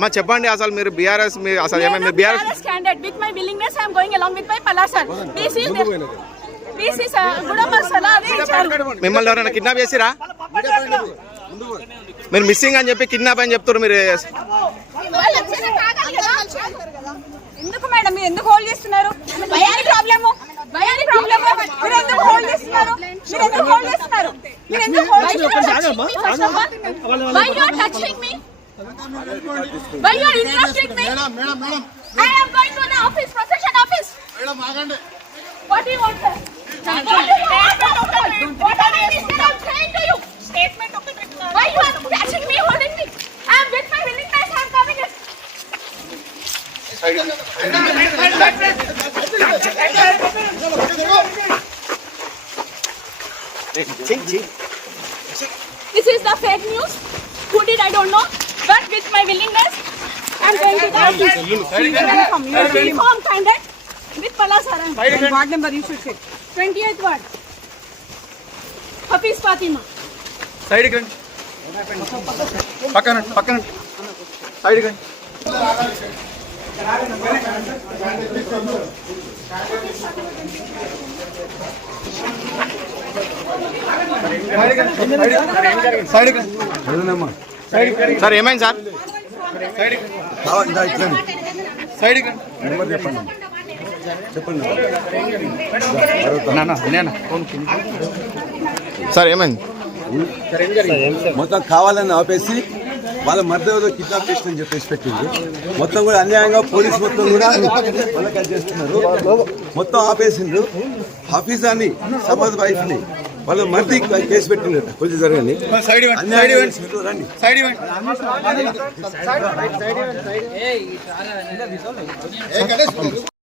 మా చెప్పండి అసలు మీరు బీఆర్ఎస్ అసలు ఏమైనా BRS candidate with my willingness I am going along with my proposer this గుడమసలా అది మిమ్మల్ని ఎవరైనా కిడ్నాప్ చేసిరా మీరు మిస్సింగ్ అని చెప్పి కిడ్నాప్ అని చెప్తారు మీరు ఎందుకు మేడం మీరు ఎందుకు హోల్డ్ చేస్తున్నారు భయానికి ప్రాబ్లము మీరు ఎందుకు హోల్డ్ చేస్తున్నారు మీరు ఎందుకు హోల్డ్ చేస్తున్నారు why you are touching me why you are interrupting me madam I am going to the office procession office madam ఆగండి what do you want sir what are you saying to you statement of the why you are touching me holding me I am with my willingness I am coming in This is the fake news. Who did I don't know. But with my willingness, I am going to the office. Uniform candidate with Palasaran. Ward number you should say. 28th ward. Hafiz Fatima. Side కండి పక్కన సైడ్ కండి సార్ ఏమైంది sir side చెప్పండి సార్ ఏమైంది మొత్తం కావాలని ఆపేసి వాళ్ళ మధ్యలో కిడ్నాప్ చేసిన చెప్పేసి పెట్టింది మొత్తం కూడా అన్యాయంగా పోలీసు మొత్తం కూడా వాళ్ళకి చేస్తున్నారు మొత్తం ఆపేసిండ్రు హఫీజాని సమాజ్ వైఫ్ ని వాళ్ళ మధ్య కేసు పెట్టిండ్రు కొంచెం జరగండి రండి